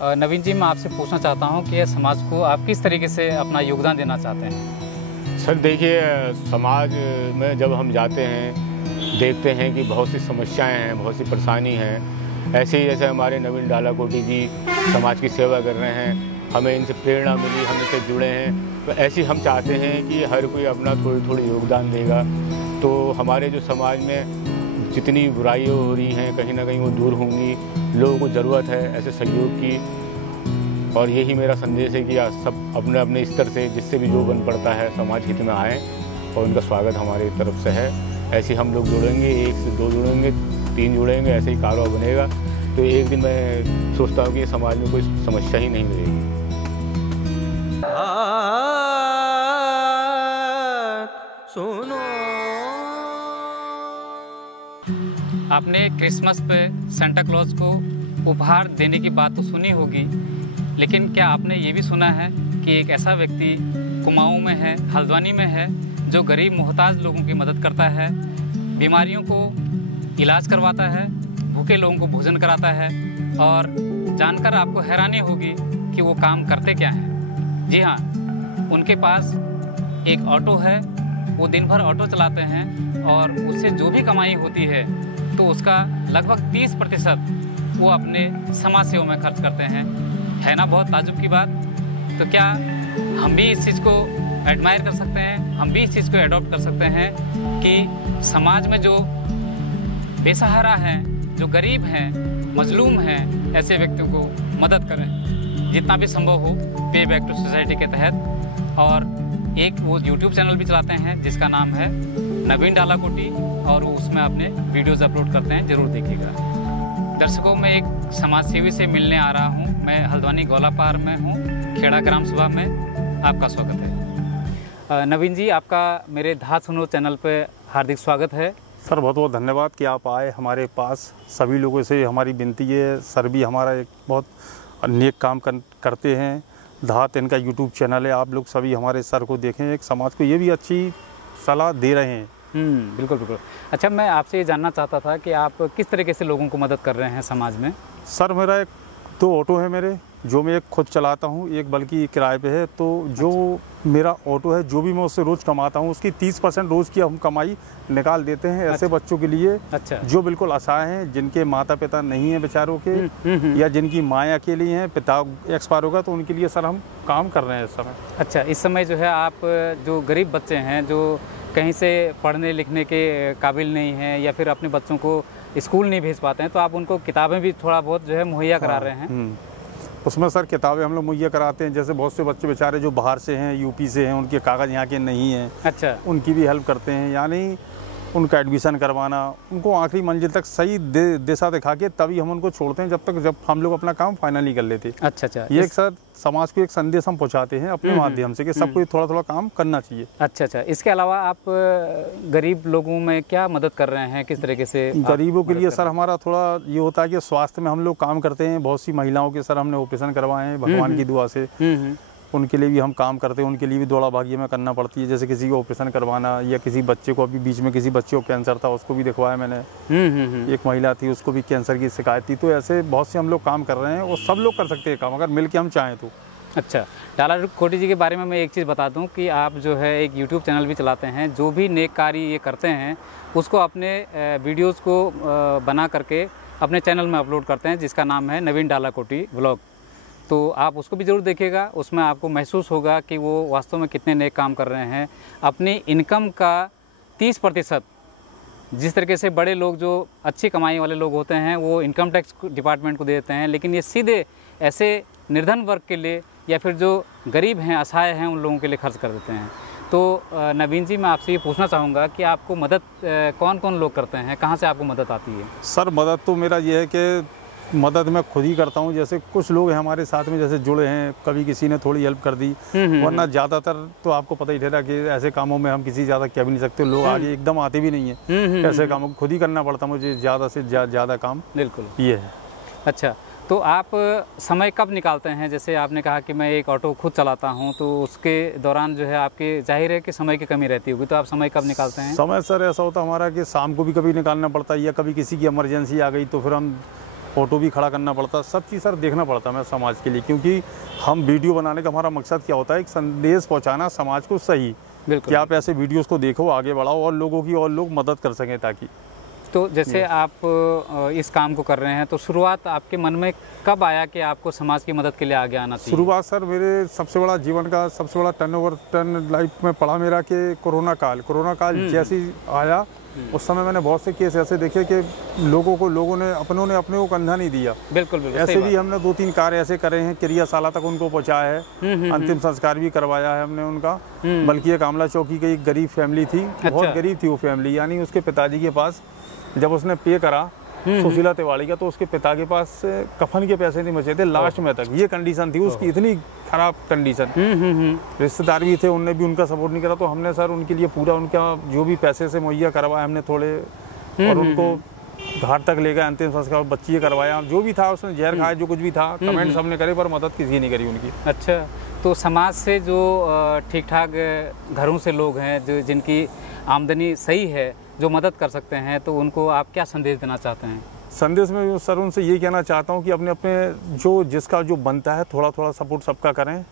नवीन जी, मैं आपसे पूछना चाहता हूँ कि समाज को आप किस तरीके से अपना योगदान देना चाहते हैं? सर देखिए, समाज में जब हम जाते हैं देखते हैं कि बहुत सी समस्याएं हैं, बहुत सी परेशानी हैं। ऐसे ही जैसे हमारे नवीन डालाकोटी जी समाज की सेवा कर रहे हैं, हमें इनसे प्रेरणा मिली, हम इनसे जुड़े हैं, तो ऐसे हम चाहते हैं कि हर कोई अपना थोड़ी योगदान देगा तो हमारे जो समाज में जितनी बुराइयाँ हो रही हैं कहीं ना कहीं वो दूर होंगी। लोगों को ज़रूरत है ऐसे सहयोग की, और यही मेरा संदेश है कि सब अपने अपने स्तर से जिससे भी जो बन पड़ता है समाज हित में आएँ, और उनका स्वागत हमारी तरफ से है। ऐसे हम लोग जुड़ेंगे, 1 से 2 जुड़ेंगे, 3 जुड़ेंगे, ऐसे ही कारोबार बनेगा तो एक दिन मैं सोचता हूँ कि समाज में कोई समस्या ही नहीं रहेगी। सुनो, आपने क्रिसमस पे सेंटा क्लॉज को उपहार देने की बात तो सुनी होगी, लेकिन क्या आपने ये भी सुना है कि एक ऐसा व्यक्ति कुमाऊं में है, हल्द्वानी में है, जो गरीब मोहताज लोगों की मदद करता है, बीमारियों को इलाज करवाता है, भूखे लोगों को भोजन कराता है, और जानकर आपको हैरानी होगी कि वो काम करते क्या हैं। जी हाँ, उनके पास एक ऑटो है, वो दिन भर ऑटो चलाते हैं और उससे जो भी कमाई होती है तो उसका लगभग 30% वो अपने समाज सेवा में खर्च करते हैं। है ना बहुत ताज्जुब की बात? तो क्या हम भी इस चीज़ को एडमायर कर सकते हैं, हम भी इस चीज़ को एडॉप्ट कर सकते हैं कि समाज में जो बेसहारा हैं, जो गरीब हैं, मजलूम हैं, ऐसे व्यक्तियों को मदद करें जितना भी संभव हो पे बैक टू सोसाइटी के तहत। और एक वो यूट्यूब चैनल भी चलाते हैं जिसका नाम है नवीन डालाकोटी, और वो उसमें अपने वीडियोज़ अपलोड करते हैं, ज़रूर देखिएगा। दर्शकों, मैं एक समाज सेवी से मिलने आ रहा हूँ। मैं हल्द्वानी गौलापार में हूँ, खेड़ा ग्राम सभा में। आपका स्वागत है। नवीन जी, आपका मेरे धात सुनो चैनल पे हार्दिक स्वागत है। सर बहुत बहुत धन्यवाद कि आप आए हमारे पास। सभी लोगों से हमारी विनती है, सर भी हमारा एक बहुत नेक काम करते हैं। धात इनका यूट्यूब चैनल है, आप लोग सभी हमारे सर को देखें, एक समाज को ये भी अच्छी सलाह दे रहे हैं। बिल्कुल बिल्कुल। अच्छा, मैं आपसे ये जानना चाहता था कि आप किस तरीके से लोगों को मदद कर रहे हैं समाज में? सर मेरा 2 ऑटो है मेरे, जो मैं एक खुद चलाता हूँ, एक बल्कि किराए पे है। तो जो मेरा ऑटो है, जो भी मैं उससे रोज़ कमाता हूँ, उसकी 30% रोज़ की हम कमाई निकाल देते हैं ऐसे बच्चों के लिए जो बिल्कुल असहाय हैं, जिनके माता पिता नहीं हैं बेचारों के, या जिनकी माँ अकेली हैं, पिता एक्सपायर होगा, तो उनके लिए सर हम काम कर रहे हैं सर। अच्छा, इस समय जो है आप जो गरीब बच्चे हैं, जो कहीं से पढ़ने लिखने के काबिल नहीं हैं या फिर अपने बच्चों को स्कूल नहीं भेज पाते हैं, तो आप उनको किताबें भी थोड़ा बहुत जो है मुहैया करा रहे हैं। उसमें सर किताबें हम लोग मुहैया कराते हैं। जैसे बहुत से बच्चे बेचारे जो बाहर से हैं, यूपी से हैं, उनके कागज़ यहाँ के नहीं हैं, अच्छा, उनकी भी हेल्प करते हैं। यानी उनका एडमिशन करवाना, उनको आखिरी मंजिल तक सही दिशा दिखा के तभी हम उनको छोड़ते हैं, जब हम लोग अपना काम फाइनली कर लेते। अच्छा, ये एक सर समाज को एक संदेश हम पहुंचाते हैं अपने माध्यम से कि सबको थोड़ा थोड़ा काम करना चाहिए। अच्छा, इसके अलावा आप गरीब लोगों में क्या मदद कर रहे हैं, किस तरीके से? गरीबों के लिए सर हमारा थोड़ा ये होता है कि स्वास्थ्य में हम लोग काम करते हैं। बहुत सी महिलाओं के सर हमने ऑपरेशन करवाए हैं भगवान की दुआ से, उनके लिए भी हम काम करते हैं। उनके लिए भी दौड़ा भागी में करना पड़ती है, जैसे किसी को ऑपरेशन करवाना, या किसी बच्चे को, अभी बीच में किसी बच्चे को कैंसर था, उसको भी दिखवाया मैंने। एक महिला थी, उसको भी कैंसर की शिकायत थी। तो ऐसे बहुत से हम लोग काम कर रहे हैं, और सब लोग कर सकते हैं काम अगर मिल के हम चाहें तो। अच्छा, डालाकोटी जी के बारे में मैं एक चीज़ बता दूं कि आप जो है एक यूट्यूब चैनल भी चलाते हैं, जो भी नेक कार्य ये करते हैं उसको अपने वीडियोज़ को बना करके अपने चैनल में अपलोड करते हैं, जिसका नाम है नवीन डालाकोटी व्लॉग। तो आप उसको भी ज़रूर देखिएगा, उसमें आपको महसूस होगा कि वो वास्तव में कितने नेक काम कर रहे हैं। अपनी इनकम का 30%, जिस तरीके से बड़े लोग जो अच्छी कमाई वाले लोग होते हैं वो इनकम टैक्स डिपार्टमेंट को दे देते हैं, लेकिन ये सीधे ऐसे निर्धन वर्ग के लिए या फिर जो गरीब हैं, असहाय हैं, उन लोगों के लिए खर्च कर देते हैं। तो नवीन जी, मैं आपसे ये पूछना चाहूँगा कि आपको मदद कौन कौन लोग करते हैं, कहाँ से आपको मदद आती है? सर मदद तो मेरा ये है कि मदद मैं खुद ही करता हूँ। जैसे कुछ लोग हैं हमारे साथ में, जैसे जुड़े हैं, कभी किसी ने थोड़ी हेल्प कर दी, वरना ज़्यादातर तो आपको पता ही ठहरा कि ऐसे कामों में हम किसी ज़्यादा कह भी नहीं सकते। लोग आगे एकदम आते भी नहीं है, ऐसे कामों को खुद ही करना पड़ता मुझे, ज़्यादा से ज़्यादा काम। बिल्कुल, ये है। अच्छा, तो आप समय कब निकालते हैं? जैसे आपने कहा कि मैं एक ऑटो खुद चलाता हूं, तो उसके दौरान जो है आपके जाहिर है कि समय की कमी रहती होगी, तो आप समय कब निकालते हैं? समय सर ऐसा होता हमारा कि शाम को भी कभी निकालना पड़ता है, या कभी किसी की इमरजेंसी आ गई तो फिर हम ऑटो भी खड़ा करना पड़ता, सब चीज़ सर देखना पड़ता मैं समाज के लिए, क्योंकि हम वीडियो बनाने का हमारा मकसद क्या होता है, एक संदेश पहुंचाना समाज को सही, कि आप ऐसे वीडियोस को देखो, आगे बढ़ाओ और लोगों की और लोग मदद कर सकें ताकि। तो जैसे आप इस काम को कर रहे हैं, तो शुरुआत आपके मन में कब आया कि आपको समाज की मदद के लिए आगे आना चाहिए? शुरुआत सर मेरे सबसे बड़ा जीवन का सबसे बड़ा टर्न लाइफ में पड़ा मेरा कि कोरोना काल जैसे ही आया, उस समय मैंने बहुत से केस ऐसे देखे कि लोगों ने अपनों ने अपने को कंधा नहीं दिया। बिल्कुल बिल्कुल। ऐसे भी हमने 2-3 कार्य ऐसे करे हैं, क्रियाशाला तक उनको पहुंचाया है, अंतिम संस्कार भी करवाया है हमने उनका। बल्कि एक आमला चौकी की एक गरीब फैमिली थी, बहुत गरीब थी वो फैमिली, यानी उसके पिताजी के पास जब उसने पे करा सुशीला तिवारी का, तो उसके पिता के पास कफन के पैसे नहीं बचे थे लास्ट में तक, ये कंडीशन थी उसकी, इतनी खराब कंडीशन। रिश्तेदार भी थे, उनने भी उनका सपोर्ट नहीं करा, तो हमने सर उनके लिए पूरा उनका जो भी पैसे से मुहैया करवाया हमने थोड़े, और उनको घाट तक ले गए, अंतिम संस्कार बच्ची करवाया, जो भी था उसने जहर खाया, जो कुछ भी था, कमेंट्स हमने करे पर मदद किसी ने नहीं करी उनकी। अच्छा, तो समाज से जो ठीक ठाक घरों से लोग हैं, जो जिनकी आमदनी सही है, जो मदद कर सकते हैं, तो उनको आप क्या संदेश देना चाहते हैं? संदेश में सर उनसे ये कहना चाहता हूँ कि अपने अपने जिसका जो बनता है थोड़ा थोड़ा सपोर्ट सबका करें।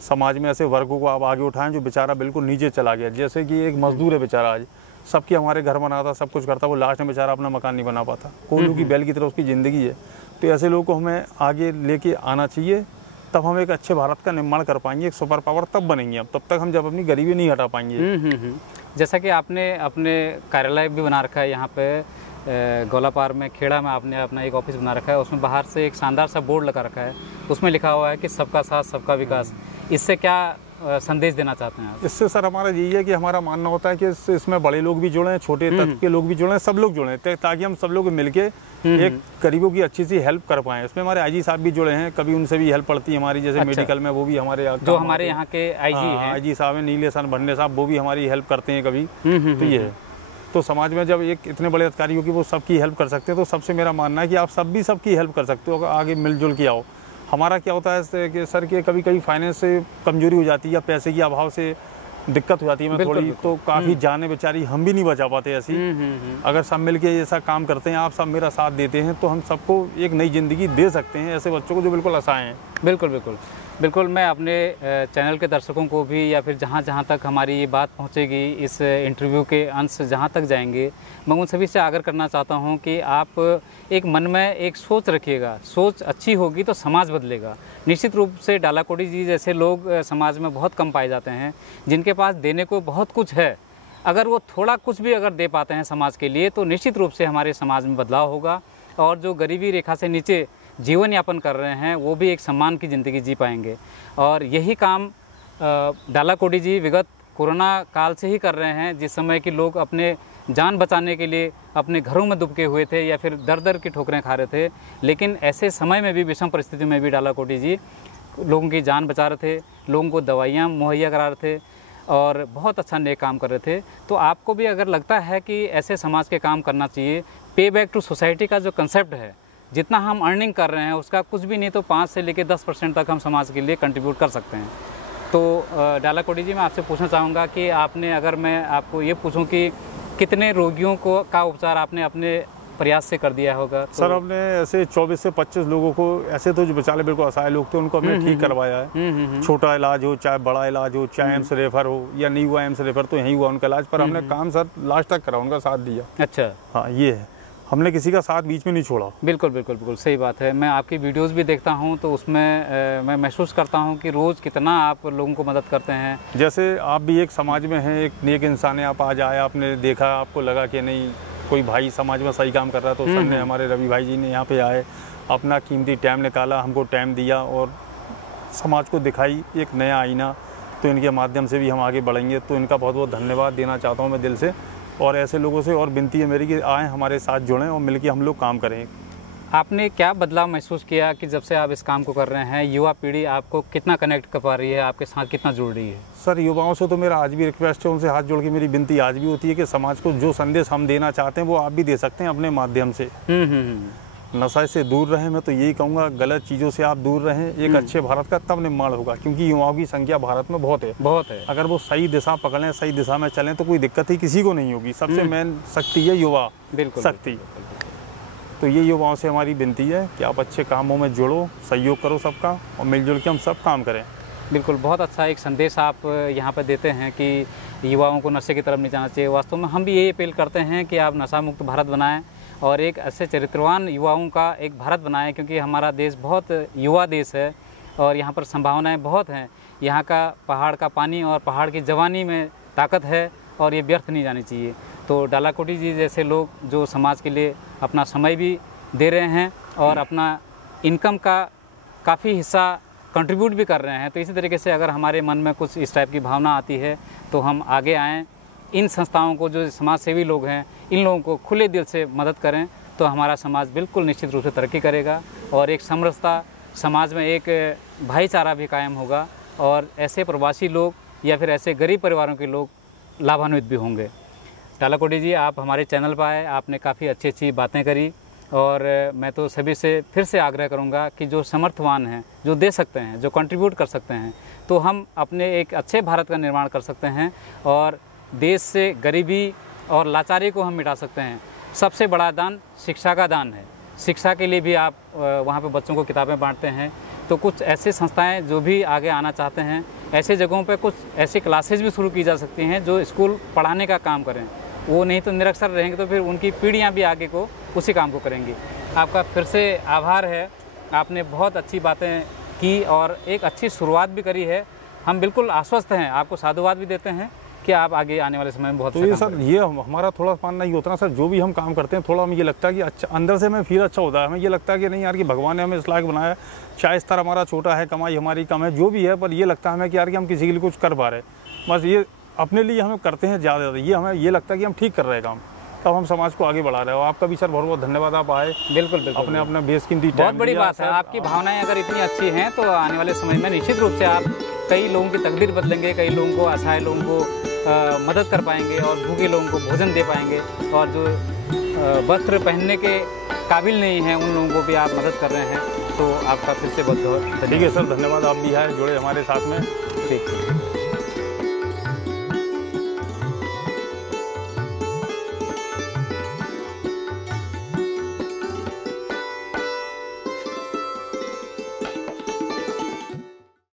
समाज में ऐसे वर्गों को आप आगे उठाएं जो बेचारा बिल्कुल नीचे चला गया, जैसे कि एक मजदूर है बेचारा, आज सबके हमारे घर बनाता, सब कुछ करता, वो लास्ट में बेचारा अपना मकान नहीं बना पाता, कोल्हू की बैल की तरह उसकी ज़िंदगी है। तो ऐसे लोगों को हमें आगे लेके आना चाहिए, तब हम एक अच्छे भारत का निर्माण कर पाएंगे, एक सुपर पावर तब बनेंगे। अब तब तक हम जब अपनी गरीबी नहीं हटा पाएंगे। जैसा कि आपने अपने कार्यालय भी बना रखा है यहाँ पे गौलापार में, खेड़ा में आपने अपना एक ऑफिस बना रखा है, उसमें बाहर से एक शानदार सा बोर्ड लगा रखा है, उसमें लिखा हुआ है कि सबका साथ सबका विकास। इससे क्या संदेश देना चाहते हैं आप? इससे सर हमारा यही है कि हमारा मानना होता है कि इसमें बड़े लोग भी जुड़ें, छोटे तबके के लोग भी जुड़ें, सब लोग जुड़ें, ताकि हम सब लोग मिलके एक गरीबों की अच्छी सी हेल्प कर पाएं। इसमें हमारे आईजी साहब भी जुड़े हैं, कभी उनसे भी हेल्प पड़ती है हमारी, जैसे मेडिकल में वो भी हमारे जो हमारे यहाँ के आईजी साहब हैं, नीलेशन भंडे साहब, वो भी हमारी हेल्प करते हैं कभी। तो ये है, तो समाज में जब एक इतने बड़े अधिकारियों की वो सबकी हेल्प कर सकते हैं, तो सबसे मेरा मानना है कि आप सब भी सबकी हेल्प कर सकते हो, अगर आगे मिलजुल के आओ। हमारा क्या होता है कि सर के कभी कभी फाइनेंस से कमजोरी हो जाती है या पैसे की अभाव से दिक्कत हो जाती है थोड़ी, तो काफ़ी जाने बेचारी हम भी नहीं बचा पाते ऐसी। अगर सब मिलके ऐसा काम करते हैं, आप सब मेरा साथ देते हैं, तो हम सबको एक नई ज़िंदगी दे सकते हैं ऐसे बच्चों को जो बिल्कुल असहाय हैं। बिल्कुल बिल्कुल बिल्कुल। मैं अपने चैनल के दर्शकों को भी, या फिर जहाँ जहाँ तक हमारी ये बात पहुँचेगी, इस इंटरव्यू के अंश जहाँ तक जाएंगे, मैं उन सभी से आग्रह करना चाहता हूँ कि आप एक मन में एक सोच रखिएगा। सोच अच्छी होगी तो समाज बदलेगा। निश्चित रूप से डालाकोटी जी जैसे लोग समाज में बहुत कम पाए जाते हैं, जिनके पास देने को बहुत कुछ है। अगर वो थोड़ा कुछ भी अगर दे पाते हैं समाज के लिए, तो निश्चित रूप से हमारे समाज में बदलाव होगा, और जो गरीबी रेखा से नीचे जीवन यापन कर रहे हैं वो भी एक सम्मान की ज़िंदगी जी पाएंगे। और यही काम डालाकोटी जी विगत कोरोना काल से ही कर रहे हैं, जिस समय कि लोग अपने जान बचाने के लिए अपने घरों में दुबके हुए थे या फिर दर दर की ठोकरें खा रहे थे। लेकिन ऐसे समय में भी, विषम परिस्थिति में भी डालाकोटी जी लोगों की जान बचा रहे थे, लोगों को दवाइयाँ मुहैया करा रहे थे और बहुत अच्छा नेक काम कर रहे थे। तो आपको भी अगर लगता है कि ऐसे समाज के काम करना चाहिए, पे बैक टू सोसाइटी का जो कंसेप्ट है, जितना हम अर्निंग कर रहे हैं उसका कुछ भी नहीं तो 5 से लेकर 10% तक हम समाज के लिए कंट्रीब्यूट कर सकते हैं। तो डालाकोटी जी, मैं आपसे पूछना चाहूँगा कि आपने, अगर मैं आपको ये पूछूं कि कितने रोगियों का उपचार आपने अपने प्रयास से कर दिया होगा? तो सर हमने ऐसे 24 से 25 लोगों को, ऐसे तो जो बेचारे बिल्कुल असहाय लोग थे, उनको हमने ठीक करवाया है। छोटा इलाज हो चाहे बड़ा इलाज हो, चाहे एम्स रेफर हो या नहीं हुआ एम्स रेफर, तो यही हुआ उनका इलाज, पर हमने काम सर लास्ट तक करा, उनका साथ दिया। अच्छा, हाँ ये है, हमने किसी का साथ बीच में नहीं छोड़ा। बिल्कुल बिल्कुल बिल्कुल सही बात है। मैं आपकी वीडियोस भी देखता हूं, तो उसमें मैं महसूस करता हूं कि रोज़ कितना आप लोगों को मदद करते हैं। जैसे आप भी एक समाज में हैं, एक नेक इंसान है, आप आज आए, आपने देखा, आपको लगा कि नहीं कोई भाई समाज में सही काम कर रहा है, तो सर ने, हमारे रवि भाई जी ने यहाँ पे आए, अपना कीमती टाइम निकाला, हमको टाइम दिया और समाज को दिखाई एक नया आईना। तो इनके माध्यम से भी हम आगे बढ़ेंगे, तो इनका बहुत बहुत धन्यवाद देना चाहता हूँ मैं दिल से। और ऐसे लोगों से और विनती है मेरी कि आएँ, हमारे साथ जुड़ें और मिलकर हम लोग काम करें। आपने क्या बदलाव महसूस किया कि जब से आप इस काम को कर रहे हैं, युवा पीढ़ी आपको कितना कनेक्ट कर पा रही है, आपके साथ कितना जुड़ रही है? सर युवाओं से तो मेरा आज भी रिक्वेस्ट है, उनसे हाथ जोड़ के मेरी विनती आज भी होती है कि समाज को जो संदेश हम देना चाहते हैं वो आप भी दे सकते हैं अपने माध्यम से। नशा से दूर रहें, मैं तो यही कहूँगा, गलत चीज़ों से आप दूर रहें, एक अच्छे भारत का तब निर्माण होगा, क्योंकि युवाओं की संख्या भारत में बहुत है। अगर वो सही दिशा पकड़ें, सही दिशा में चलें, तो कोई दिक्कत ही किसी को नहीं होगी। सबसे मेन शक्ति है युवा, बिल्कुल शक्ति। तो ये युवाओं से हमारी विनती है कि आप अच्छे कामों में जुड़ो, सहयोग करो सबका, और मिलजुल के हम सब काम करें। बिल्कुल, बहुत अच्छा एक संदेश आप यहाँ पर देते हैं कि युवाओं को नशे की तरफ नहीं जाना चाहिए। वास्तव में हम भी यही अपील करते हैं कि आप नशा मुक्त भारत बनाएं और एक ऐसे चरित्रवान युवाओं का एक भारत बनाएं, क्योंकि हमारा देश बहुत युवा देश है और यहाँ पर संभावनाएं बहुत हैं। यहाँ का पहाड़ का पानी और पहाड़ की जवानी में ताकत है और ये व्यर्थ नहीं जानी चाहिए। तो डालाकोटी जी जैसे लोग जो समाज के लिए अपना समय भी दे रहे हैं और अपना इनकम का काफ़ी हिस्सा कंट्रीब्यूट भी कर रहे हैं, तो इसी तरीके से अगर हमारे मन में कुछ इस टाइप की भावना आती है तो हम आगे आएँ, इन संस्थाओं को, जो समाज सेवी लोग हैं, इन लोगों को खुले दिल से मदद करें, तो हमारा समाज बिल्कुल निश्चित रूप से तरक्की करेगा और एक समरसता समाज में, एक भाईचारा भी कायम होगा और ऐसे प्रवासी लोग या फिर ऐसे गरीब परिवारों के लोग लाभान्वित भी होंगे। डालाकोटी जी, आप हमारे चैनल पर आए, आपने काफ़ी अच्छी अच्छी बातें करी और मैं तो सभी से फिर से आग्रह करूंगा कि जो समर्थवान हैं, जो दे सकते हैं, जो कंट्रीब्यूट कर सकते हैं, तो हम अपने एक अच्छे भारत का निर्माण कर सकते हैं और देश से गरीबी और लाचारी को हम मिटा सकते हैं। सबसे बड़ा दान शिक्षा का दान है। शिक्षा के लिए भी आप वहाँ पे बच्चों को किताबें बांटते हैं, तो कुछ ऐसी संस्थाएं जो भी आगे आना चाहते हैं, ऐसे जगहों पे कुछ ऐसी क्लासेज भी शुरू की जा सकती हैं जो स्कूल पढ़ाने का काम करें। वो नहीं तो निरक्षर रहेंगे तो फिर उनकी पीढ़ियाँ भी आगे को उसी काम को करेंगी। आपका फिर से आभार है, आपने बहुत अच्छी बातें की और एक अच्छी शुरुआत भी करी है। हम बिल्कुल आश्वस्त हैं, आपको साधुवाद भी देते हैं कि आप आगे आने वाले समय में बहुत तो ये सर, ये हमारा थोड़ा मानना ये होता है ना सर, जो भी हम काम करते हैं थोड़ा हमें ये लगता है कि अच्छा, अंदर से हमें फील अच्छा होता है। हमें ये लगता है कि नहीं यार, कि भगवान ने हमें इस लायक बनाया है। चाहे स्तर हमारा छोटा है, कमाई हमारी कम है, जो भी है, पर ये लगता है हमें कि यार कि हम किसी के लिए कुछ कर पा रहे हैं। बस ये अपने लिए हमें करते हैं ज़्यादा, ये हमें ये लगता है कि हम ठीक कर रहे हैं काम, तब हम समाज को आगे बढ़ा रहे हो। आपका भी सर बहुत बहुत धन्यवाद, आप आए। बिल्कुल बिल्कुल, अपने अपना बेसकीमती बहुत बड़ी बात है। आपकी भावनाएं अगर इतनी अच्छी हैं तो आने वाले समय में निश्चित रूप से आप कई लोगों की तकदीर बदलेंगे, कई लोगों को, असहाय लोगों को मदद कर पाएंगे और भूखे लोगों को भोजन दे पाएंगे, और जो वस्त्र पहनने के काबिल नहीं हैं उन लोगों को भी आप मदद कर रहे हैं। तो आपका फिर से बहुत बहुत ठीक है सर, धन्यवाद। आप भी आए, जुड़े हमारे साथ में। ठीक है।